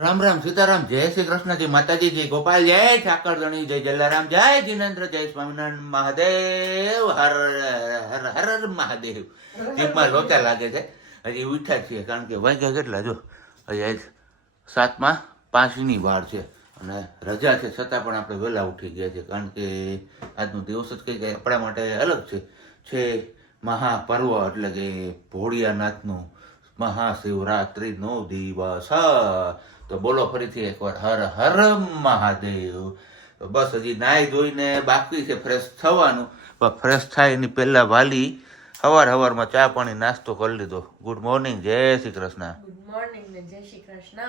રામ રામ સીતારામ જય શ્રી કૃષ્ણ જય માતાજી જય ગોપાલ જય ઠાકરધણી જય જલારામ જય જીનેન્દ્ર જય સ્વામિનારાયણ મહાદેવ હર હર હર હર મહાદેવ જીભમાં લોચા લાગે છે. હજી ઉઠ્યા છીએ કારણ કે વાગ્યા કેટલા જો હજી આજ 7:05 વાર છે અને રજા છે છતાં પણ આપણે વહેલા ઉઠી ગયા છે કારણ કે આજનો દિવસ જ કંઈક આપણા માટે અલગ છે મહાપર્વ એટલે કે ભોળિયાનાથનું મહાશિવરાત્રિનો દિવસ. તો બોલો ફરીથી એકવાર હર હર મહાદેવ. બસ હજી નાહી ધોઈને બાકી છે ફ્રેશ થવાનું, પણ ફ્રેશ થાય એની પહેલા વાલી હવારમાં ચા પાણી નાસ્તો કરી લીધો. ગુડ મોર્નિંગ, જય શ્રી કૃષ્ણ. ગુડ મોર્નિંગ ને જય શ્રી કૃષ્ણ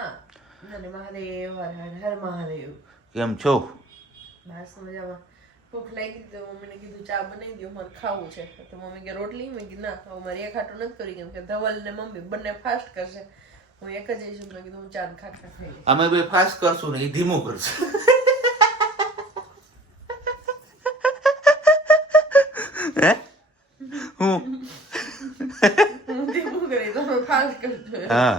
અને મહાદેવ હર હર હર મહાદેવ. કેમ છો? બસ મજામાં. ભૂખ લાગી તો મમ્મીને કીધું ચા બનાવી દો, મારે ખાવું છે. તો મમ્મી કે રોટલી, મેં કીધું ના હવે મારી એક હાટું નથી કરી, કેમ કે ધવલ ને મમ્મી બંને ફાસ્ટ કરશે, હું એક જ જઈશું. મેં કીધું હું ચા ને ખાખરા ખાઈ લઈશ. અમે બે ફાસ્ટ કરશું ને એ ધીમું કરશે. હે હું ધીમું કરી તો ફાસ્ટ કરજો. હા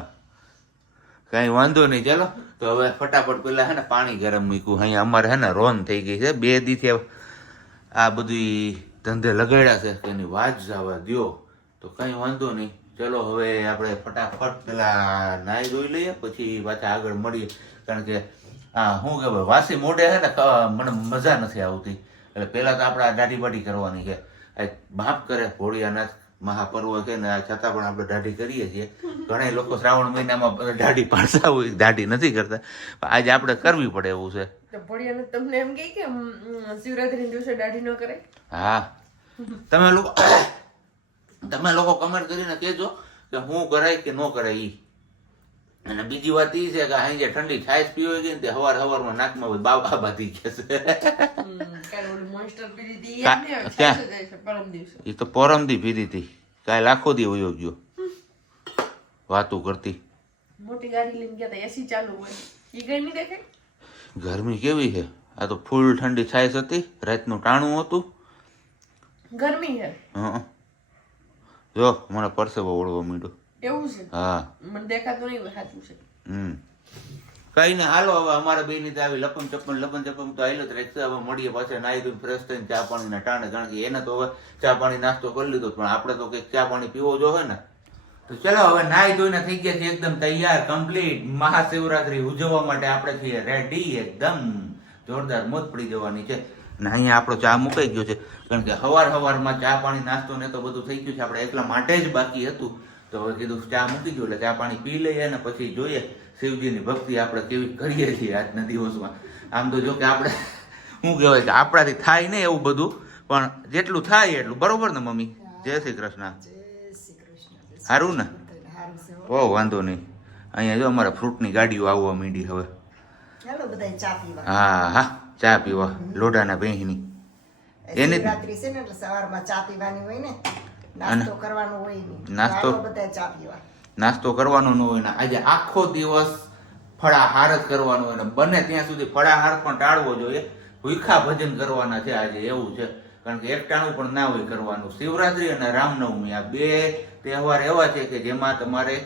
કઈ વાંધો નહીં. ચાલો તો હવે ફટાફટ પેલા હે ને પાણી ગરમ મૂક્યું. અહીંયા અમારે હે ને રોન થઈ ગઈ છે 2 દીથી. આ બધી ધંધે લગાડ્યા છે કે એની વાત જવા દ્યો તો કઈ વાંધો નહીં. ચલો હવે આપણે ફટાફટ પેલા નાહી ધોઈ લઈએ પછી પાછા આગળ મળીએ. કારણ કે હા શું કહેવાય વાસી મોઢે છે ને મને મજા નથી આવતી. એટલે પહેલા તો આપણે આ દાઢી બાઢી કરવાની છે. આ માફ કરે ભોળિયાનાથ મહાપર્વ છે ને છતાં પણ આપણે દાઢી કરીએ છીએ. ઘણા લોકો શ્રાવણ મહિનામાં દાઢી પાડતા હોય, દાઢી નથી કરતા. આજે આપણે કરવી પડે એવું છે. તો ભોળિયાને તમને એમ કહે કે શિવરાત્રી દિવસે દાઢી ન કરે? હા તમે લોકો કમેન્ટ કરીને કહેજો કે હું કરાય કે ન કરાય ઈ. અને બીજી વાત એ છે કે અહીં જે ઠંડી છાશ પીવી ગઈ ને તે હવારમાં નાકમાં બાબા બાંધી ગયા છે. એ તો પરમદી પીધી હતી, કાલે આખો દી વયો ગયો વાતું કરતી. મોટી ગાડી લઈને ગયા હતા, એસી ચાલુ હોય, ઈ ગઈ નહીં દેખાય. ગરમી કેવી છે? આ તો ફૂલ ઠંડી છાશ હતી, રાતનું ટાણું હતું. ગરમી છે. હા જો મને પરસેવો ઓળવો માંડ્યો. એવું છે? હા મને દેખાતું નહીં હોય. સાચું છે. કઈ ને હાલો હવે અમારા બે ની આવી લપન ચપ્પન તો આવેલો જ રહેશે. હવે મળીએ પાછા નાહી ધોઈને ફ્રેશ થઈને ચા પાણીના ટાણે. કારણ કે એને તો હવે ચા પાણી નાસ્તો કરી લીધો, પણ આપણે તો કંઈક ચા પાણી પીવો જોઈએ ને. તો ચલો હવે નાહી ધોઈને થઈ ગયા છે એકદમ તૈયાર કમ્પ્લીટ. મહાશિવરાત્રી ઉજવવા માટે આપણે છીએ રેડી, એકદમ જોરદાર મોજ પડી જવાની છે. અને અહીંયા આપણો ચા મુકાઈ ગયો છે કારણ કે હવારમાં ચા પાણી નાસ્તો ને તો બધું થઈ ગયું છે. આપણે એટલા માટે જ બાકી હતું. તો હવે કીધું ચા મૂકી ગયો એટલે ચા પાણી પી લઈએ અને પછી જોઈએ શિવજીની ભક્તિ આપણે કેવી કરીએ છીએ આજના દિવસમાં. આમ તો જો કે આપણે શું કહેવાય કે આપણાથી થાય ને એવું બધું, પણ જેટલું થાય એટલું બરોબર ને મમ્મી? જય શ્રી કૃષ્ણ. સારું ને? ઓ વાંધો નહીં. અહીંયા જો અમારા ફ્રૂટની ગાડીઓ આવવા માંડી હવે. હા હા ચા પીવા લોઢાના ભેંસની. એની રાત્રિ છે ને એટલે સવારમાં ચા પીવાની હોય ને, નાસ્તો કરવાનો હોય નહીં. બધા ચા પીવા. નાસ્તો કરવાનો ન હોય ને આજે આખો દિવસ ફળાહાર જ કરવાનો હોય ને બને ત્યાં સુધી ફળાહાર પણ ટાળવો જોઈએ. ભૂખા ભજન કરવાના છે આજે, એવું છે. કારણ કે એકટાણું પણ ના હોય કરવાનું. શિવરાત્રી અને રામનવમી આ 2 તહેવાર એવા છે કે જેમાં તમારે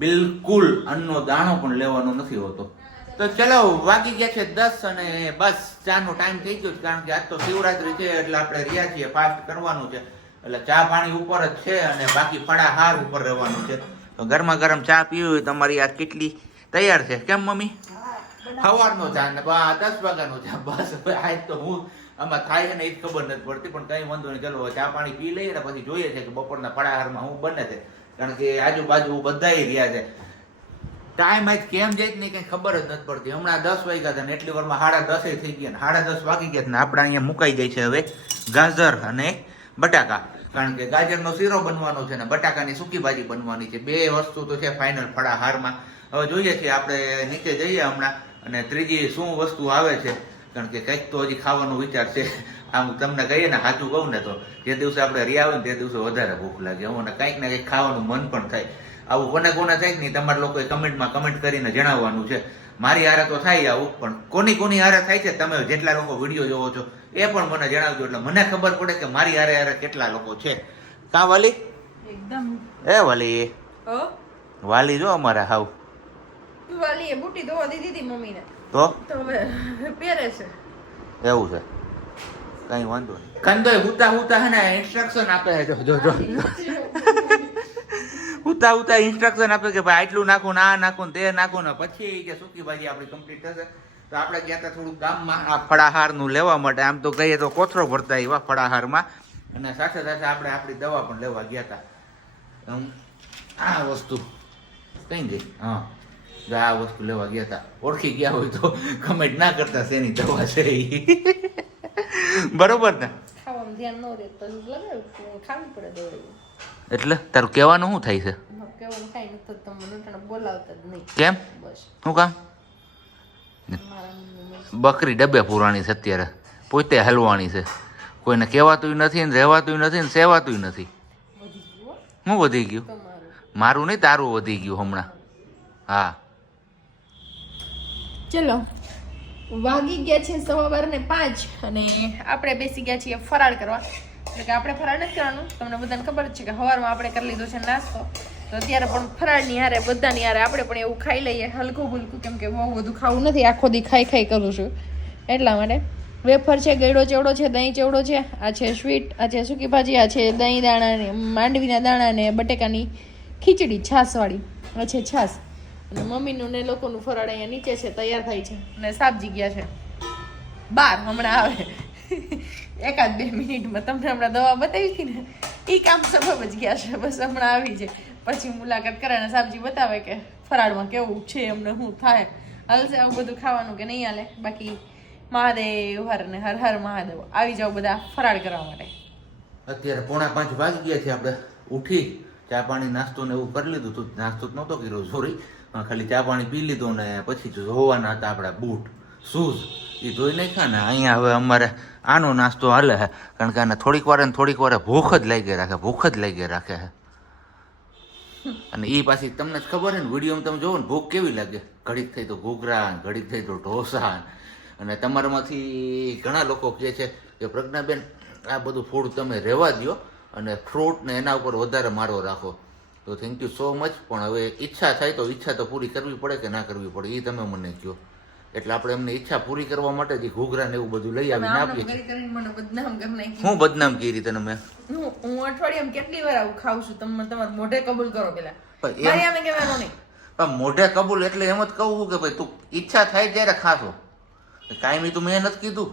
બિલકુલ અન્નનો દાણો પણ લેવાનો નથી હોતો. તો ચલો વાગી ગયા છે 10 અને બસ ચાનો ટાઈમ થઈ ગયો. કારણ કે આજ તો શિવરાત્રી છે એટલે આપણે રહ્યા છીએ, ફાસ્ટ કરવાનું છે. એટલે ચા પાણી ઉપર જ છે અને બાકી ફળાહાર ઉપર રહેવાનું છે. તો ગરમા ગરમ ચા પીવી હોય તમારી આ કેટલી તૈયાર છે કેમ મમ્મી? સવારનો ચા ને 10 વાગ્યાનો ચા. બસ આજ તો હું આમાં થાય ને એ જ ખબર નથી પડતી, પણ કઈ વાંધો નહીં. ચલો ચા પાણી પી લઈએ ને પછી જોઈએ છે કે બપોરના ફળાહારમાં હું બને છે. કારણ કે આજુબાજુ બધાય રહ્યા છે. ટાઈમ આજ કેમ જાય ને કઈ ખબર જ નથી પડતી. હમણાં 10 વાગ્યા હતા ને એટલી વારમાં 10:30 થઈ ગયા ને 10:30 વાગી ગયા ને આપણે અહીંયા મુકાઈ જાય છે હવે ગાજર અને બટાકા. કારણ કે ગાજરનો શીરો બનવાનો છે ને બટાકાની સૂકી ભાજી બનવાની છે. 2 વસ્તુ તો છે ફાઇનલ ફળાહારમાં. હવે જોઈએ છીએ આપણે નીચે જઈએ હમણાં અને ત્રીજી શું વસ્તુ આવે છે. કારણ કે કંઈક તો હજી ખાવાનો વિચાર છે. આમ તમને કહીએ ને સાચું કહું ને તો જે દિવસે આપણે રહ્યા હોય ને તે દિવસે વધારે ભૂખ લાગે. અને કંઈક ને કંઈક ખાવાનું મન પણ થાય. આવું કોને થાય જ નહીં. તમારા લોકોએ કમેન્ટમાં કમેન્ટ કરીને જણાવવાનું છે. મારી હારે તો થાય આવું, પણ કોની હારે થાય છે તમે જેટલા લોકો વિડીયો જોવો છો એ પણ મને જણાવજો. એટલે મને ખબર પડે કે મારી હારે કેટલા લોકો છે. કા વાલી? એકદમ. એ વાલી વાલી જો અમારા હાવ વાલીએ બુટી ધોવા દીધી હતી મમ્મીને તો તો હવે પહેરે છે. એવું છે, કઈ વાંધો નહીં. કંદોય હુતા હુતા હે ને ઇન્સ્ટ્રક્શન આપે છે. જો હુતા હુતા ઇન્સ્ટ્રક્શન આપે કે ભાઈ આટલું નાખું ને આ નાખું ને તે નાખું ને પછી કે સૂકી ભાજી આપણી કમ્પ્લીટ થશે. તો આપણે ગયા હતા થોડુંક ગામમાં આ ફળાહારનું લેવા માટે. આમ તો કહીએ તો કોથરો ભરતા એવા ફળાહારમાં, અને સાથે સાથે આપણે આપણી દવા પણ લેવા ગયા હતા. આ વસ્તુ કઈ ગઈ? હા, આ વસ્તુ લેવા ગયા હતા. ઓળખી ગયા હોય તો કમેન્ટ ના કરતા શેની દવા છે ઈ. બરોબર ને? ખાવામાં ધ્યાન ન રહે તો લગાવ્યું ખાવી પડે દોડી. એટલે તારું કહેવાનું શું થાય છે? કેવું કાંઈ નથી તમને નટાણા બોલાવતા જ નહીં. કેમ? બસ શું કામ? બકરી ડબ્બે પુરાણી છે અત્યારે, પોતે હલવાણી છે. કોઈને કહેવાતું નથી ને રહેવાતું નથી ને સેવાતું નથી. હું વધી ગયું? મારું નહીં, તારું વધી ગયું હમણાં. હા, ચલો વાગી ગયા છે 12:05 અને આપણે બેસી ગયા છીએ ફરાળ કરવા. એટલે કે આપણે ફરાળ નથી કરવાનું, તમને બધાને ખબર જ છે કે સવારમાં આપણે કરી લીધો છે નાસ્તો. તો અત્યારે પણ ફરાળની હારે બધાની હારે આપણે પણ એવું ખાઈ લઈએ હલકું ભૂલકું, કેમ કે બહુ બધું ખાવું નથી, આખો દી ખાઈ કરું છું એટલા માટે. વેફર છે, ગળ્યો ચેવડો છે, દહીં ચેવડો છે, આ છે સ્વીટ, આ છે સૂકી ભાજી, આ છે દહીં દાણા, માંડવીના દાણા ને બટેકાની ખીચડી છાશવાળી, આ છે છાશ. અને મમ્મીનું ને લોકોનું ફરાળ અહીંયા નીચે છે, તૈયાર થાય છે. અને સાબજી ગયા છે બાર, હમણાં આવે 1-2 મિનિટમાં. તમને હમણાં દવા બતાવી હતી ને, એ કામ સબબ જ ગયા છે, બસ હમણાં આવી છે. પછી મુલાકાત કરે અને સાબજી બતાવે કે ફરાળમાં કેવું છે, અમને શું થાય, હાલશે આવું બધું ખાવાનું કે નહીં હાલે. બાકી મહાદેવ હર ને હર હર મહાદેવ. આવી જાવ બધા ફરાળ કરવા માટે. અત્યારે 4:45 વાગી ગયા છે. આપણે ઉઠી ચા પાણી નાસ્તો ને એવું કરી લીધું હતું. નાસ્તો જ નહોતો કર્યો, સોરી, ખાલી ચા પાણી પી લીધું ને પછી ધોવાના હતા આપણા બૂટ શૂઝ, એ ધોઈ નાખ્યા ને. અહીંયા હવે અમારે આનો નાસ્તો હાલે છે, કારણ કે આને થોડીક વાર ભૂખ જ લાગી રાખે છે. અને એ પાછી તમને જ ખબર છે ને, વિડીયોમાં તમે જોવો ને ભૂખ કેવી લાગે. ઘડીક થઈ તો ઘૂઘરા, ઘડીક થઈ તો ઢોસા. અને તમારામાંથી ઘણા લોકો કહે છે કે પ્રજ્ઞાબેન આ બધું ફૂડ તમે રહેવા દો અને ફ્રૂટ ને એના ઉપર વધારે મારો રાખો. તો થેન્ક યુ સો મચ. પણ હવે ઈચ્છા થાય તો ઈચ્છા તો પૂરી કરવી પડે કે ના કરવી પડે એ તમે મને કહો. એટલે આપણે એમને ઈચ્છા પૂરી કરવા માટે જ ઘૂઘરા ને એવું બધું લઈ આવીને આપીએ છીએ. હું બદનામ કરી તને મેં? હું અઠવાડિયામાં કેટલી વાર આવું ખાઉં છું, તમે તમારા મોઢે કબૂલ કરો પેલા. મારી આમે કહેવાનું નહીં. પણ મોઢે કબૂલ એટલે એમ જ કહું છું કે ભાઈ તું ઈચ્છા થાય ત્યારે ખાશો. કાયમી તું મેં નથી કીધું.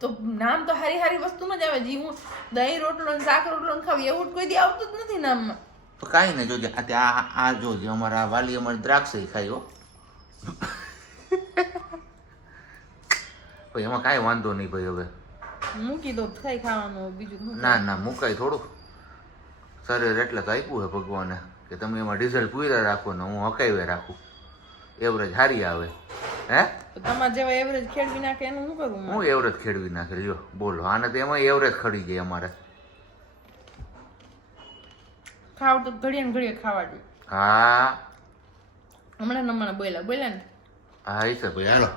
તો નામ તો હારી વસ્તુમાં જ આવે. જી હું દહીં રોટલો ને શાક રોટલો ને ખાવી એવું કોઈ દી આવતું જ નથી નામમાં. તો કાંઈ નહીં, જોજે આ જોજે અમારા વાલી અમારી દ્રાક્ષ ખાઈ હો. ભાઈ એમાં કાંઈ વાંધો નહીં ભાઈ. હવે મૂકી દો, ખાઈ ખાવાનું બીજું. ના મુકાય થોડું. શરીર એટલે તો આપ્યું છે ભગવાને કે તમે એમાં ડીઝલ પૂરા રાખો ને હું હકાવે રાખું, એવરેજ સારી આવે. હે તમારે જેવા એવરેજ ખેડવી નાખે એનું શું કરું? હું એવરેજ ખેડવી નાખે. લ્યો બોલો, આને તો એમાં એવરેજ ખડી જાય અમારે. ખાવ તો ઘડીએ ખાવા જોઈએ. હા હમણાં બોલ્યા ને. હા એ છે ભાઈ. હાલો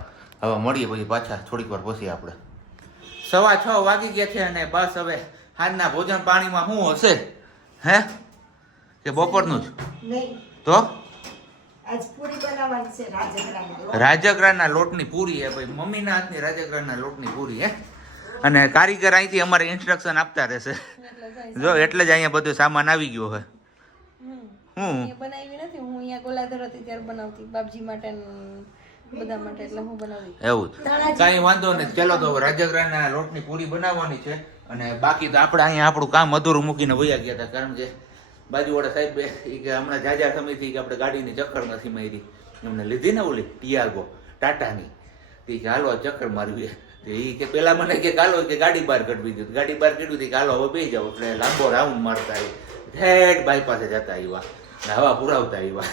હવે મળીએ પછી પાછા થોડીક વાર પછી. આપણે 6:15 વાગી ગયા છે અને બસ હવે સાંજના ભોજન પાણીમાં શું હશે? હે કે બપોરનું જ? નહીં તો આજ પૂરી બનાવવાની છે, રાજગરાના લોટની પૂરી હે ભાઈ. મમ્મીના હાથની રાજગરાના લોટની પૂરી હે. અને કારીગર અહીંથી અમારે ઇન્સ્ટ્રક્શન આપતા રહેશે. જો એટલે જ અહીંયા બધું સામાન આવી ગયો છે. હું બનાવી નથી, હું અહીંયા ગોલાધર હતી ત્યારે બનાવતી બાપજી માટે બધા માટે, એટલે હું બનાવી. એવું કાંઈ વાંધો નહીં. ચલો તો રાજગરાના લોટની પૂરી બનાવવાની છે. અને બાકી તો આપણે અહીંયા આપણું કામ અધૂરું મૂકીને વયા ગયા હતા, કારણ કે બાજુવાળા સાહેબ કે હમણાં જાજા સમયથી કે આપણે ગાડીની ચક્કર નથી મારી. એમને લીધી ને ઓલી ટિયાગો ટાટાની, તે કે હાલો ચક્કર મારવી. એ કે પેલા મને કે હાલો કે ગાડી બહાર કાઢવી દીધું. ગાડી બહાર કાઢવી હતી કે હાલો હવે બેસી જાવ. એટલે લાંબો રાઉન્ડ મારતા આવી, ઠેઠ બાયપાસે જતા આવ્યા, હવા પુરાવતા આવ્યા.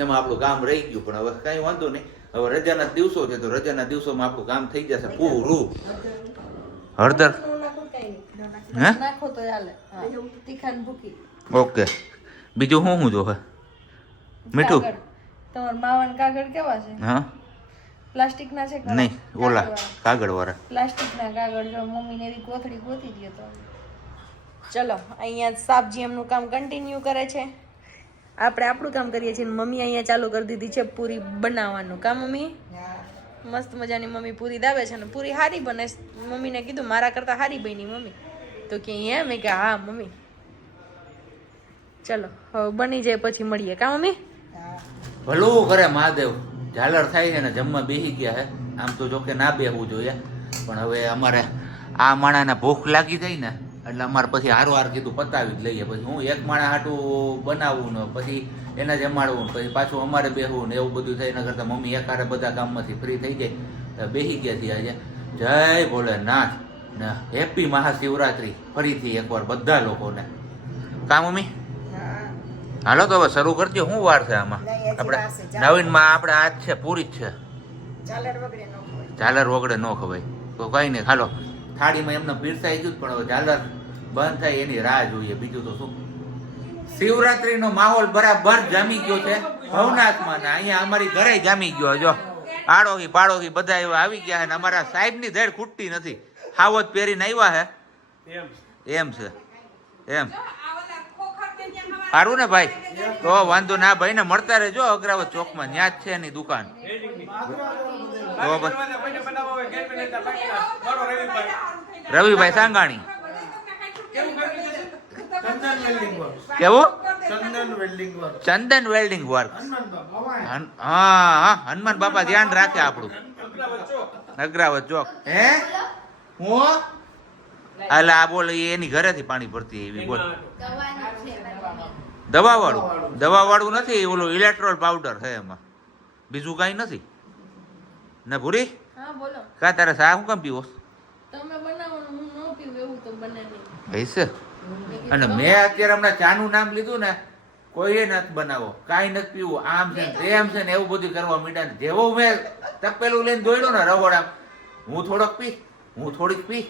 એમાં આપણું કામ રહી ગયું. પણ હવે કાંઈ વાંધો નહીં. હવે રજાના દિવસો છે તો રજાના દિવસોમાં આપણું કામ થઈ જશે પૂરું. હળદર નાખો તો ચાલે. તીખા ને ભૂકી. ઓકે. બીજું શું જોવે? મીઠું? તમારા માવાના કાગળ કેવા છે? હા પ્લાસ્ટિક ના છે? નહીં, ઓલા કાગળ વાળા. પ્લાસ્ટિક ના કાગળ. જો મમ્મીને એવી કોથળી ગોતી દે તો. ચલો અહીંયા સાબજી એમનું કામ કન્ટિન્યુ કરે છે. આપણે આપણું કામ કરીએ છીએ મમ્મી અહીંયા ચાલુ કરી દીધી છે પૂરી બનાવવાનું કા મમ્મી હા. મસ્ત મજાની મમ્મી પૂરી દાવે છે ને પૂરી હારી બને મમ્મીને કીધું મારા કરતા હારી બની મમ્મી તો કે એમ કે હા મમ્મી ચલો હવે બની જાય પછી મળીએ કા મમ્મી હા. ભલું કરે મહાદેવ ઝાલર થાય છે ને જમવા બેસી ગયા હે આમ તો જોકે ના બેસવું જોઈએ પણ હવે અમારે આ માણાને ભૂખ લાગી જાય ને એટલે અમારે પછી હારું કીધું પતાવી જ લઈએ પછી હું એક માણા હાટું બનાવવું ને પછી એને જમાડવું ને પછી પાછું અમારે બેસવું ને એવું બધું થાય એના કરતાં મમ્મી એકારે બધા કામમાંથી ફ્રી થઈ જાય તો બેસી ગયા છીએ આજે જય ભોલેનાથ ને હેપી મહાશિવરાત્રી ફરીથી એકવાર બધા લોકોને કા મમ્મી હા. હાલો તો હવે શરૂ કરજો શું વાર છે આમાં નહીં, હજી આપણે વાર છે. ચાલો. નવીનમાં આપણે આજ છે પૂરી જ છે ઝાલર વગડે ન ખવાય. ઝાલર વગડે ન ખવાય તો કઈ નહીં હાલો થાળીમાં એમને પીરસાઈ ગયું પણ હવે ઝાલર બંધ થાય એની રાહ જોઈએ બીજું તો શું શિવરાત્રીનો માહોલ બરાબર જામી ગયો છે ભવનાથમાં ને અહીંયા અમારી ઘરે જામી ગયો જો આડોગી પાડોગી બધા એવા આવી ગયા છે ને અમારા સાહેબની ધેડ ખૂટતી નથી હાવત પહેરીને આવ્યા છે એમ છે એમ સારું ને ભાઈ તો વાંધો ના ભાઈ ને મળતા રહેજો અગ્રાવત ચોકમાં ત્યાં જ છે એની દુકાન તો રવિભાઈ સાંગાણી કેવું ચંદન વેલ્ડિંગ વર્ક હા હનુમાન બાપા ધ્યાન રાખે આપણું અગ્રાવત ચોક હે હું એટલે આ બોલ એની ઘરેથી પાણી ભરતી એવી બોલ દવા વાળું નથી ઓલું ઇલેક્ટ્રોલ પાવડર છે એમાં બીજું કઈ નથી ને ભૂરી હા બોલો કા તારે શા શું કેમ પીવો તમે બનાવો હું ન પીવું એવું તો બને નહીં હૈસે અને મેં અત્યારે હમણાં ચાનું નામ લીધું ને કોઈએ નથી બનાવો કાંઈ નથી પીવું આમ છે ને તેમ છે ને એવું બધું કરવા માંડ્યા ને જેવો મેં તપેલું લઈને દોડ્યો ને રવડ હું થોડોક પી હું થોડીક પી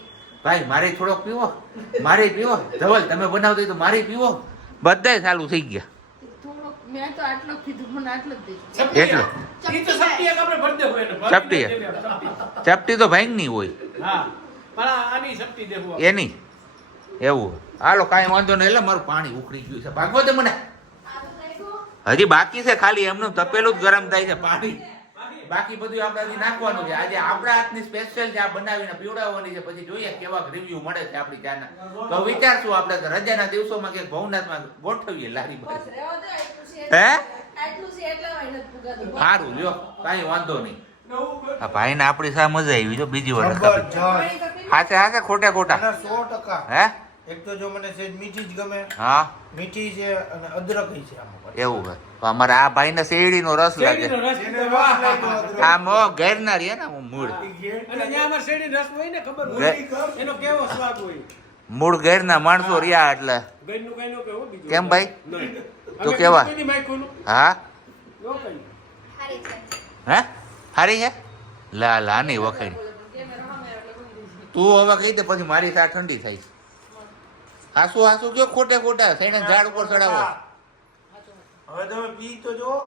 ભાઈ મારે થોડોક પીવો મારે પીવો ધવલ તમે બનાવતો તો મારે પીવો બધાય ચાલુ થઈ ગયા થોડોક મેં તો આટલો કીધું મને આટલો જ દે એટલો ચપટી ચપટી તો ભાઈ ની હોય એની એવું હાલો કાંઈ વાંધો નહીં એટલે મારું પાણી ઉકળી ગયું છે ભાગવો દે મને હજી બાકી છે ખાલી એમનું તપેલું જ ગરમ થાય છે પાણી બાકી બધું આપણે હજી નાખવાનું છે આજે આપણા હાથની સ્પેશિયલ ચા બનાવીને પીવડાવવાની છે પછી જોઈએ કેવા રિવ્યુ મળે છે આપણી ચાના તો વિચારશું આપણે રજાના દિવસોમાં કે ભવનાથમાં ગોઠવીએ લારી પર હે સારું લ્યો કાંઈ વાંધો નહીં આ ભાઈને આપણી સા મજા આવી જો બીજી વાર હાથે હાથે ખોટા ખોટા 100% હે એક તો જો મને સેજ મીઠી જ ગમે હા મીઠી છે અને અદરક છે આમાં એવું છે તો અમારે આ ભાઈને શેરડીનો રસ લાગે આમ ઘેરના રે ને મૂળ મૂળ ઘેરના માણસો રહ્યા એટલે કેમ ભાઈ તો કેવા હા હે હારી છે લા નહીં વખાણી તું હવે કહી દે પછી મારી સા ઠંડી થાય હાસુ કયો ખોટે ખોટા થઈને ઝાડ ઉપર ચડાવો હવે તમે પી તો જો